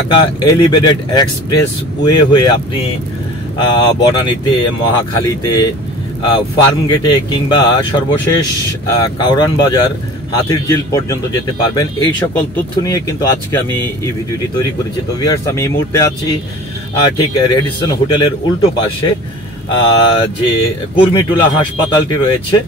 Dhaka elevated express way হয়ে আপনি বনানীতে, মহাখালীতে, ফার্মগেটে কিংবা সর্বশেষ কাউরান বাজার, হাতিরঝিল পর্যন্ত যেতে পারবেন। এই সকল তথ্য নিয়ে কিন্তু আজকে আমি এই ভিডিওটি তৈরি করেছি। তো ভিউয়ার্স, আমি এই মুহূর্তে আছি ঠিক রেডিসন হোটেলের উল্টো পাশে, যে কুর্মিটোলা হাসপাতালটি রয়েছে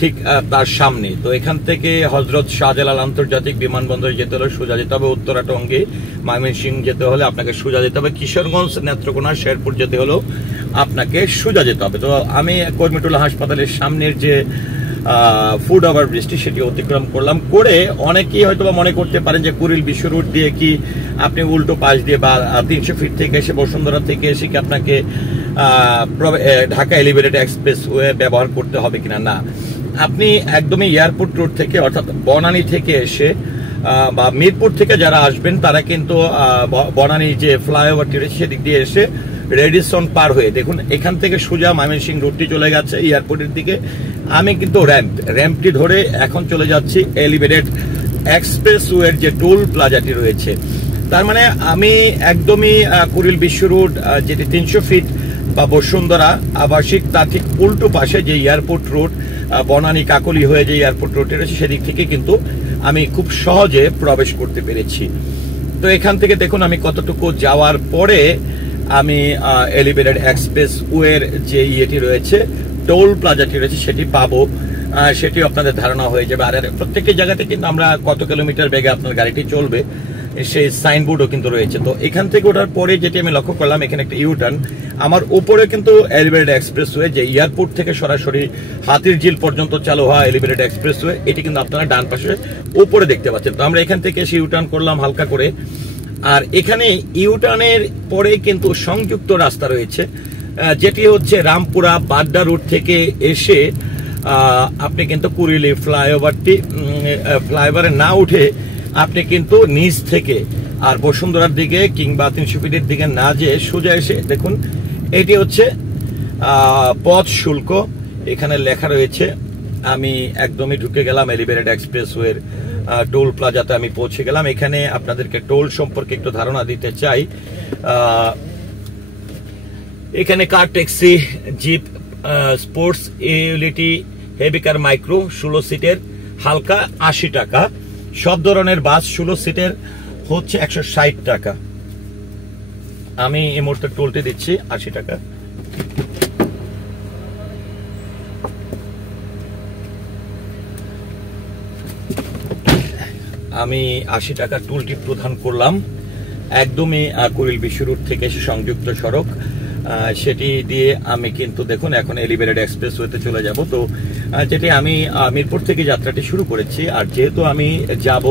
ঠিক তার সামনে। তো এখান থেকে হযরত শাহজালাল আন্তর্জাতিক বিমানবন্দরে যেতে হলে সোজা যেতে হবে, উত্তরা টঙ্গী ময়মনসিংহ যেতে হলে আপনাকে সোজা যেতে হবে, কিশোরগঞ্জ, নেত্রকোনা, শেরপুর যেতে হলেও আপনাকে সোজা যেতে হবে। তো আমি কুর্মিটোলা হাসপাতালের সামনের যে ফুড ওভার ব্রিজটি সেটি অতিক্রম করলাম। করে অনেকেই হয়তো মনে করতে পারেন যে কুড়িল বিশ্ব রুট দিয়ে কি আপনি উল্টো পাশ দিয়ে বা 300 ফিট থেকে এসে বসুন্ধরা থেকে এসে কি আপনাকে ঢাকা এলিভেটেড এক্সপ্রেস ওয়ে ব্যবহার করতে হবে কিনা। না, আপনি একদমই এয়ারপোর্ট রোড থেকে অর্থাৎ বনানী থেকে এসে বা মিরপুর থেকে যারা আসবেন তারা কিন্তু বনানী যে ফ্লাইওভারটি রয়েছে সেদিক দিয়ে এসে রেডিসন পার হয়ে দেখুন এখান থেকে সোজা ময়মনসিংহ রুটটি চলে গেছে এয়ারপোর্টের দিকে। আমি কিন্তু র্যাম্পটি ধরে এখন চলে যাচ্ছি এলিভেটেড এক্সপ্রেস ওয়ের যে টোল প্লাজাটি রয়েছে। তার মানে আমি একদমই কুড়িল বিশ্ব রুট যেটি 300 ফিট বা বসুন্ধরা আবাসিক তার ঠিক উল্টো পাশে যে এয়ারপোর্ট রোড, বনানী কাকলি হয়ে যে এয়ারপোর্ট রোডটি রয়েছে সেদিক থেকে কিন্তু আমি খুব সহজে প্রবেশ করতে পেরেছি। তো এখান থেকে দেখুন আমি কতটুকু যাওয়ার পরে আমি এলিভেটেড এক্সপ্রেস ওয়ের যে ইয়েটি রয়েছে, টোল প্লাজাটি রয়েছে সেটি পাবো, সেটি আপনাদের ধারণা হয়ে যাবে। আর প্রত্যেকটি জায়গাতে কিন্তু আমরা কত কিলোমিটার বেগে আপনার গাড়িটি চলবে সেই সাইনবোর্ডও কিন্তু রয়েছে। তো এখান থেকে ওঠার পরে যেটি আমি লক্ষ্য করলাম এখানে একটা ইউটার্ন, আমার উপরে কিন্তু এলিভেটেড এক্সপ্রেস ওয়ে যে এয়ারপোর্ট থেকে সরাসরি হাতিরঝিল পর্যন্ত চালু হওয়া এলিভেটেড এক্সপ্রেস ওয়ে, এটি কিন্তু আপনারা ডান পাশে উপরে দেখতে পাচ্ছেন। তো আমরা এখান থেকে এসে ইউটার্ন করলাম হালকা করে। আর এখানে ইউটার্নের পরে কিন্তু সংযুক্ত রাস্তা রয়েছে, যেটি হচ্ছে রামপুরা বাড্ডা রুট থেকে এসে আপনি কিন্তু কুড়িলি ফ্লাইওভারে না উঠে আপনি কিন্তু নিচ থেকে আর বসুন্ধরার দিকে কিংবা 300 ফিটের দিকে না যেয়ে সোজা এসে দেখুন এটি হচ্ছে পথ শুল্ক, এখানে লেখা রয়েছে। আমি একদমই ঢুকে গেলাম এলিভেটেড এক্সপ্রেস ওয়ের টোল প্লাজাতে আমি পৌঁছে গেলাম। এখানে আপনাদেরকে টোল সম্পর্কে একটু ধারণা দিতে চাই। এখানে car, taxi, jeep, sports, utility, heavy car, micro 16 সিটের হালকা 80 টাকা, সব ধরনের বাস 16 সিটের হচ্ছে 160 টাকা। আমি এই মুহূর্তে টোলটি দিচ্ছি 80 টাকা। আমি 80 টাকা টোলটি প্রদান করলাম। একদমই কুড়িল বিশ্ব রুট থেকে এসে সংযুক্ত সড়ক, সেটি দিয়ে আমি কিন্তু দেখুন এখন এলিভেটেড এক্সপ্রেস ওয়েতে চলে যাব। তো যেটি আমি মিরপুর থেকে যাত্রাটি শুরু করেছি, আর যেহেতু আমি যাব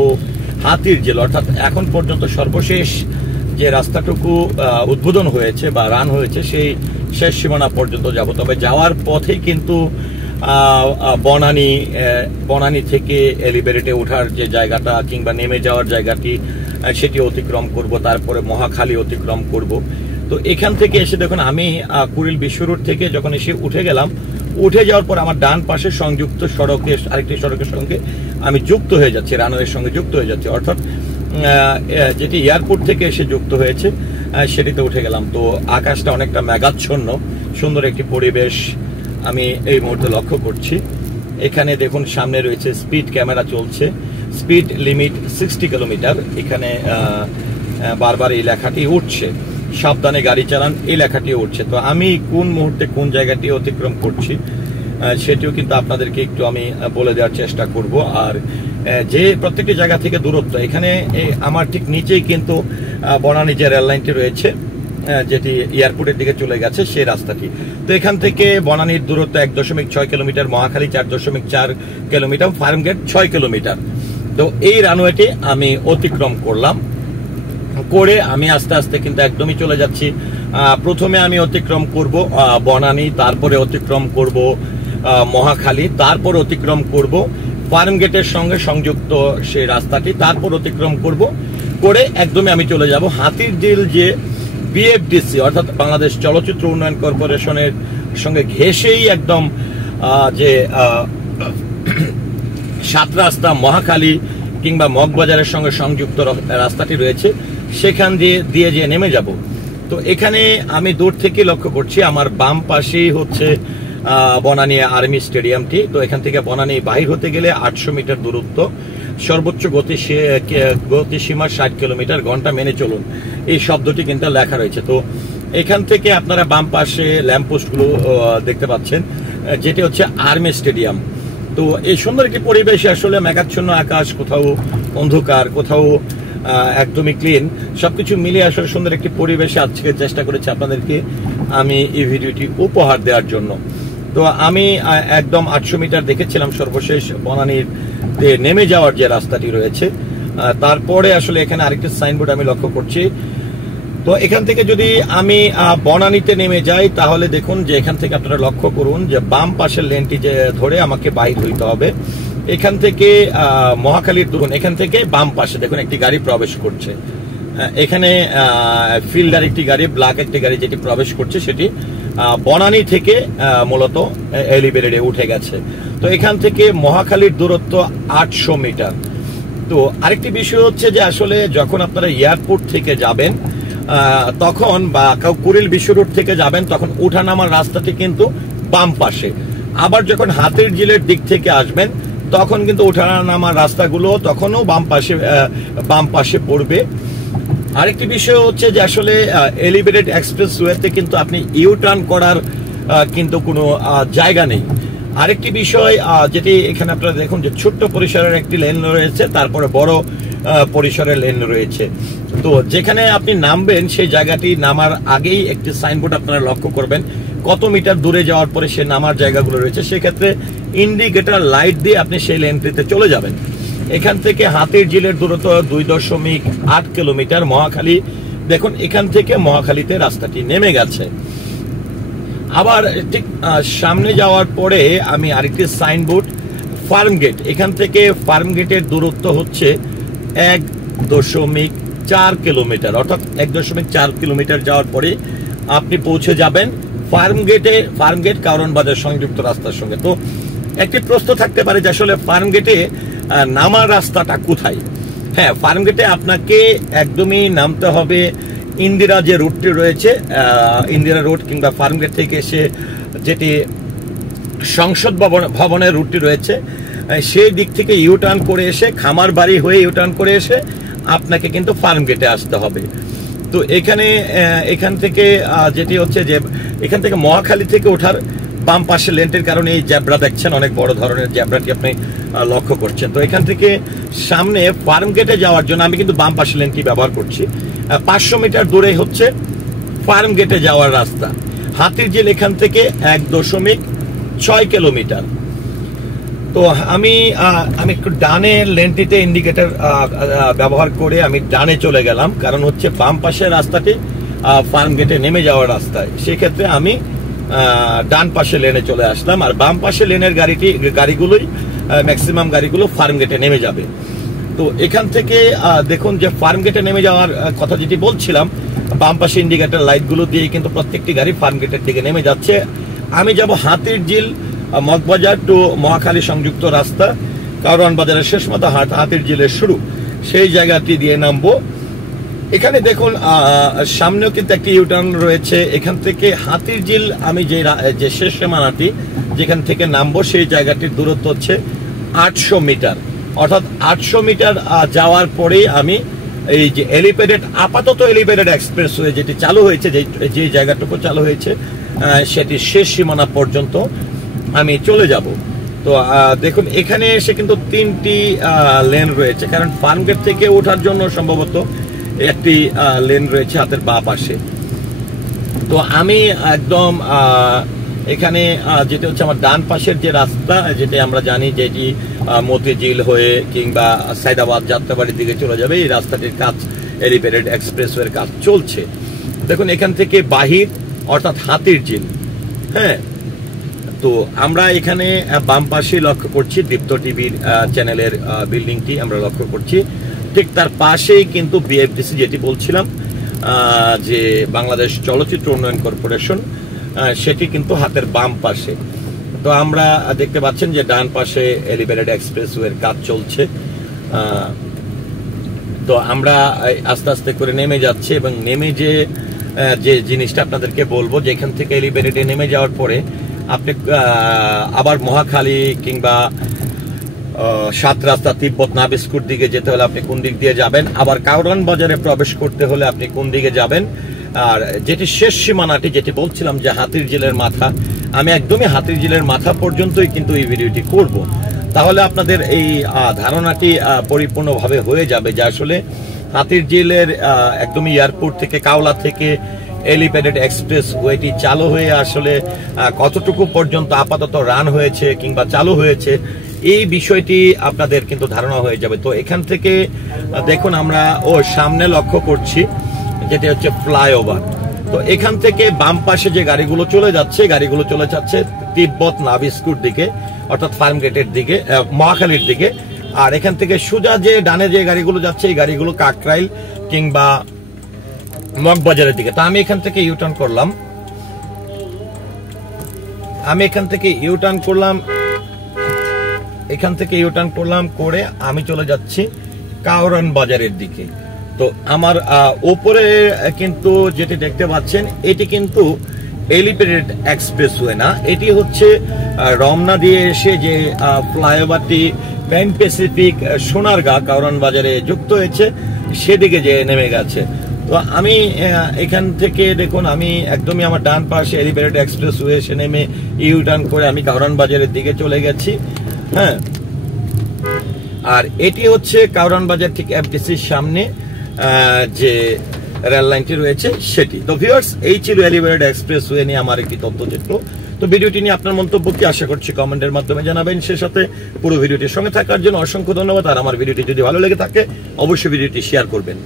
হাতিরঝিল অর্থাৎ এখন পর্যন্ত সর্বশেষ যে রাস্তাটুকু উদ্বোধন হয়েছে বা রান হয়েছে সেই শেষ সীমানা পর্যন্ত যাব। তবে যাওয়ার পথেই কিন্তু বনানী থেকে এলিভেটেডে ওঠার যে জায়গাটা কিংবা নেমে যাওয়ার জায়গাটি সেটি অতিক্রম করব, তারপরে মহাখালী অতিক্রম করব। তো এখান থেকে এসে দেখুন আমি কুড়িল বিশ্ব রোড থেকে যখন এসে উঠে গেলাম, উঠে যাওয়ার পর আমার ডান পাশে সংযুক্ত সড়কের আরেকটি সড়কের সঙ্গে আমি যুক্ত হয়ে যাচ্ছি, রানওয়ের সঙ্গে যুক্ত হয়ে যাচ্ছি, অর্থাৎ যেটি এয়ারপোর্ট থেকে এসে যুক্ত হয়েছে সেটিতে উঠে গেলাম। তো আকাশটা অনেকটা মেঘাচ্ছন্ন, সুন্দর একটি পরিবেশ আমি এই মুহূর্তে লক্ষ্য করছি। এখানে দেখুন সামনে রয়েছে স্পিড ক্যামেরা চলছে, স্পিড লিমিট 60 কিলোমিটার। এখানে বারবার এই লেখাটি উঠছে, সাবধানে গাড়ি চালান এই লেখাটি উঠছে। তো আমি কোন মুহূর্তে কোন জায়গাটি অতিক্রম করছি সেটিও কিন্তু আপনাদেরকে একটু আমি বলে দেওয়ার চেষ্টা করব। আর যে প্রত্যেকটি জায়গা থেকে দূরত্ব, এখানে আমার ঠিক নিচেই কিন্তু বনানী যে রেল লাইনটি রয়েছে যেটি এয়ারপোর্টের দিকে চলে গেছে সেই রাস্তাটি। তো এখান থেকে বনানীর দূরত্ব 1.6 kilometre, Mohakhali 4.4 kilometre, Farmgate 6 kilometre. তো এই রানওয়েটি আমি অতিক্রম করলাম, করে আমি আস্তে আস্তে কিন্তু একদমই চলে যাচ্ছি। প্রথমে আমি অতিক্রম করব বনানী, তারপরে অতিক্রম করব মহাখালী, তারপর অতিক্রম করব ফার্মগেটের সঙ্গে সংযুক্ত সেই রাস্তাটি, তারপর অতিক্রম করব করে একদমই আমি চলে যাব হাতিরঝিল যে বিএফডিসি অর্থাৎ বাংলাদেশ চলচ্চিত্র উন্নয়ন কর্পোরেশনের সঙ্গে ঘেঁষেই একদম যে 7 রাস্তা মহাখালী কিংবা মগবাজারের সঙ্গে সংযুক্ত রাস্তাটি রয়েছে সেখান দিয়ে যে নেমে যাব। তো এখানে আমি দূর থেকে লক্ষ্য করছি আমার বাম পাশেই হচ্ছে বনানী আর্মি স্টেডিয়ামটি। তো এখান থেকে বনানী বাহির হতে গেলে 800 মিটার দূরত্ব, সর্বোচ্চ গতিসীমা 60 কিলোমিটার ঘন্টা মেনে চলুন, এই শব্দটি কিন্তু লেখা রয়েছে। তো এখান থেকে আপনারা বাম পাশে ল্যাম্পপোস্ট গুলো দেখতে পাচ্ছেন, যেটি হচ্ছে আর্মি স্টেডিয়াম। তো এই সুন্দর একটি পরিবেশে আসলে মেঘাচ্ছন্ন আকাশ, কোথাও অন্ধকার, কোথাও একদমই ক্লিন, সবকিছু মিলিয়ে আসলে সুন্দর একটি পরিবেশে আজকে চেষ্টা করেছি আপনাদেরকে আমি এই ভিডিওটি উপহার দেওয়ার জন্য। তো আমি একদম 800 মিটার দেখেছিলাম সর্বশেষ বনানীর নেমে যাওয়ার যে রাস্তাটি রয়েছে, তারপরে আসলে এখানে আরেকটি সাইনবোর্ড আমি লক্ষ্য করছি। তো এখান থেকে যদি আমি বনানীতে নেমে যাই তাহলে দেখুন যে এখান থেকে আপনারা লক্ষ্য করুন যে বাম পাশের লেনটি যে ধরে আমাকে বাইর হইতে হবে। এখান থেকে মহাখালীর দূরত্ব, এখান থেকে বাম পাশে দেখুন একটি গাড়ি প্রবেশ করছে। এখানে ফিল্ডার একটি গাড়ি, ব্ল্যাক একটি গাড়ি যেটি প্রবেশ করছে সেটি বনানী থেকে মূলত এলিভেটেডে উঠে গেছে। তো এখান থেকে মহাখালীর দূরত্ব 800 মিটার। তো আরেকটি বিষয় হচ্ছে যে আসলে যখন আপনারা এয়ারপোর্ট থেকে যাবেন তখন, বা কুড়িল বিশ্ব রোড থেকে যাবেন, তখন উঠানামার রাস্তাটি কিন্তু বাম পাশে। আবার যখন হাতির ঝিলের দিক থেকে আসবেন তখন কিন্তু ওঠানামার রাস্তাগুলো তখনও বাম পাশে পড়বে। আরেকটি বিষয় হচ্ছে যে আসলে এলিভেটেড এক্সপ্রেসওয়েতে কিন্তু আপনি ইউ টার্ন করার কিন্তু কোনো জায়গা নেই। আরেকটি বিষয় যেটি এখানে আপনারা দেখুন যে ছোট্ট পরিসরের একটি লেন রয়েছে, তারপরে বড় পরিসরের লেন রয়েছে। তো যেখানে আপনি নামবেন সেই জায়গাটি নামার আগেই একটি সাইনবোর্ড আপনারা লক্ষ্য করবেন কত মিটার দূরে যাওয়ার পরে সে নামার জায়গাগুলো রয়েছে। সেক্ষেত্রে ইন্ডিকেটর লাইট দিয়ে আপনি সেই লেনটিতে চলে যাবেন। এখান থেকে হাতির ঝিলের দূরত্ব 2.8 কিলোমিটার। মহাখালী দেখুন, এখান থেকে মহাখালীতে রাস্তাটি নেমে গেছে। আবার ঠিক সামনে যাওয়ার পরে আমি আরেকটি সাইনবোর্ড ফার্ম গেট, এখান থেকে ফার্ম গেটের দূরত্ব হচ্ছে 1.4 কিলোমিটার, অর্থাৎ 1.4 কিলোমিটার যাওয়ার পরে আপনি পৌঁছে যাবেন ফার্ম গেট কারওয়ান বাজার সংযুক্ত রাস্তার সঙ্গে। তো একটি প্রশ্ন থাকতে পারে যে আসলে ফার্ম গেটে নামার রাস্তাটা কোথায়? হ্যাঁ, ফার্ম গেটে আপনাকে একদমই নামতে হবে ইন্দিরা যে রুটটি রয়েছে, ইন্দিরা রোড কিংবা ফার্ম গেট থেকে এসে যেটি সংসদ ভবনের রুটটি রয়েছে সেই দিক থেকে ইউটার্ন করে এসে খামার বাড়ি হয়ে ইউটার্ন করে এসে আপনাকে কিন্তু ফার্ম গেটে আসতে হবে। তো এখান থেকে যেটি হচ্ছে যে এখান থেকে মহাখালী থেকে ওঠার বাম পাশে লেনটির কারণে এই জ্যাব্রা দেখছেন, অনেক বড় ধরনের জ্যাব্রাটি আপনি লক্ষ্য করছেন। তো এখান থেকে সামনে ফার্ম গেটে যাওয়ার জন্য আমি কিন্তু বাম পাশে লেনটি ব্যবহার করছি। 500 মিটার দূরে হচ্ছে ফার্ম গেটে যাওয়ার রাস্তা। হাতির ঝিল এখান থেকে 1.6 কিলোমিটার। তো আমি একটু ডানে লেনটিতে ইন্ডিকেটর ব্যবহার করে আমি ডানে চলে গেলাম, কারণ হচ্ছে বাম পাশের রাস্তাটি ফার্ম গেটে নেমে যাওয়ার রাস্তায়। সেক্ষেত্রে আমি ডান পাশে লেনে চলে আসলাম, আর বাম পাশে লেনের গাড়িগুলোই ম্যাক্সিমাম গাড়িগুলো ফার্ম গেটে নেমে যাবে। তো এখান থেকে দেখুন যে ফার্ম গেটে নেমে যাওয়ার কথা যেটি বলছিলাম, বাম পাশে ইন্ডিকেটর লাইটগুলো দিয়ে কিন্তু প্রত্যেকটি গাড়ি ফার্ম গেটের দিকে নেমে যাচ্ছে। আমি যাব হাতির ঝিল মগবাজার টু মহাখালী সংযুক্ত রাস্তা, কারওয়ান বাজারের শেষ মাথা হাতির ঝিলের শুরু, সেই জায়গাটি দিয়ে নামবো। এখানে দেখুন সামনেও কিন্তু একটি ইউটার্ন রয়েছে। এখান থেকে হাতির ঝিল আমি যে শেষ সীমানাটি যেখান থেকে নামবো সেই জায়গাটির দূরত্ব হচ্ছে 800 মিটার, অর্থাৎ 800 মিটার যাওয়ার পরে আমি এই যে আপাতত এলিভেটেড এক্সপ্রেসওয়ে যেটি চালু হয়েছে, যে জায়গাটুকু চালু হয়েছে সেটি শেষ সীমানা পর্যন্ত আমি চলে যাব। তো দেখুন এখানে এসে কিন্তু 3টি লেন রয়েছে, কারণ ফার্ম গেট থেকে ওঠার জন্য সম্ভবত একটি লেন রয়েছে হাতের বাঁ পাশে। তো আমি একদম এখানে যেটা হচ্ছে আমার ডান পাশের যে রাস্তা, যেটা আমরা জানি যেটি মতিঝিল হয়ে কিংবা সাইদাবাদ যাত্রাবাড়ির দিকে চলে যাবে, এই রাস্তাটির কাজ এলিভেটেড এক্সপ্রেসওয়ের কাজ চলছে। দেখুন এখান থেকে বাহির অর্থাৎ হাতির ঝিল। হ্যাঁ, তো আমরা এখানে বাম পাশে লক্ষ্য করছি দীপ্ত টিভির চ্যানেলের বিল্ডিংটি আমরা লক্ষ্য করছি। ঠিক তার পাশেই কিন্তু বিএফডিসি যেটি বলছিলাম যে বাংলাদেশ চলচ্চিত্র উন্নয়ন কর্পোরেশন, সেটি কিন্তু হাতের বাম পাশে। তো আমরা দেখতে পাচ্ছেন যে ডান পাশে এলিভেটেড এক্সপ্রেসওয়ের কাজ চলছে। তো আমরা আস্তে আস্তে করে নেমে যাচ্ছি এবং নেমে যে জিনিসটা আপনাদেরকে বলবো, যেখান থেকে এলিভেটেডে নেমে যাওয়ার পরে আপনি আবার মহাখালী কিংবা 7 রাস্তা তিব্বত নাবিস্কুর দিকে যেতে হলে আপনি কোন দিক দিয়ে যাবেন, আবার কাউরান বাজারে প্রবেশ করতে হলে আপনি কোন দিকে যাবেন, আর যেটি শেষ সীমানাটি যেটি বলছিলাম যে হাতির ঝিলের মাথা, আমি একদমই হাতির ঝিলের মাথা পর্যন্তই কিন্তু এই ভিডিওটি করব। তাহলে আপনাদের এই ধারণাটি পরিপূর্ণভাবে হয়ে যাবে যে আসলে হাতির ঝিলের একদমই এয়ারপোর্ট থেকে কাওলা থেকে এলিভেটেড এক্সপ্রেস ওয়েটি চালু হয়ে আসলে কতটুকু পর্যন্ত আপাতত রান হয়েছে কিংবা চালু হয়েছে, এই বিষয়টি আপনাদের কিন্তু ধারণা হয়ে যাবে। তো এখান থেকে দেখুন আমরা সামনে লক্ষ্য করছি যেটা হচ্ছে ফ্লাইওভার। তো এখান থেকে বাম পাশে যে গাড়িগুলো চলে যাচ্ছে তিব্বত নাবিস্কুর দিকে, অর্থাৎ ফার্ম গেটের দিকে, মহাখালীর দিকে। আর এখান থেকে সোজা যে ডানে যে গাড়িগুলো যাচ্ছে এই গাড়িগুলো কাকরাইল কিংবা মগবাজারের দিকে। তো আমি এখান থেকে ইউটার্ন করলাম, করে আমি চলে যাচ্ছি কাউরান বাজারের দিকে। তো আমার উপরে কিন্তু যেটি দেখতে পাচ্ছেন এটি কিন্তু এলিভেটেড এক্সপ্রেসওয়ে না, এটি হচ্ছে রমনা দিয়ে এসে যে ফ্লাইওভারটি প্যান প্যাসিফিক সোনারগাঁ কাউরান বাজারে যুক্ত হয়েছে সেদিকে যে নেমে গেছে। তো আমি এখান থেকে দেখুন আমি একদমই আমার ডান পাশে এলিভেটেড এক্সপ্রেসওয়ে এসে নেমে ইউটার্ন করে আমি কাউরান বাজারের দিকে চলে গেছি। হ্যাঁ, আর এটি হচ্ছে কাউরান বাজার ঠিক এফডিসির সামনে যে রেল লাইনটি রয়েছে সেটি। তো ভিউয়ার্স, এই ছিল এলিভেটেড এক্সপ্রেসওয়ে নিয়ে আমার একটি তথ্যচিত্র। তো ভিডিওটি নিয়ে আপনার মন্তব্য কি আশা করছি কমেন্টের মাধ্যমে জানাবেন। সে সাথে পুরো ভিডিওটির সঙ্গে থাকার জন্য অসংখ্য ধন্যবাদ। আর আমার ভিডিওটি যদি ভালো লেগে থাকে অবশ্যই ভিডিওটি শেয়ার করবেন।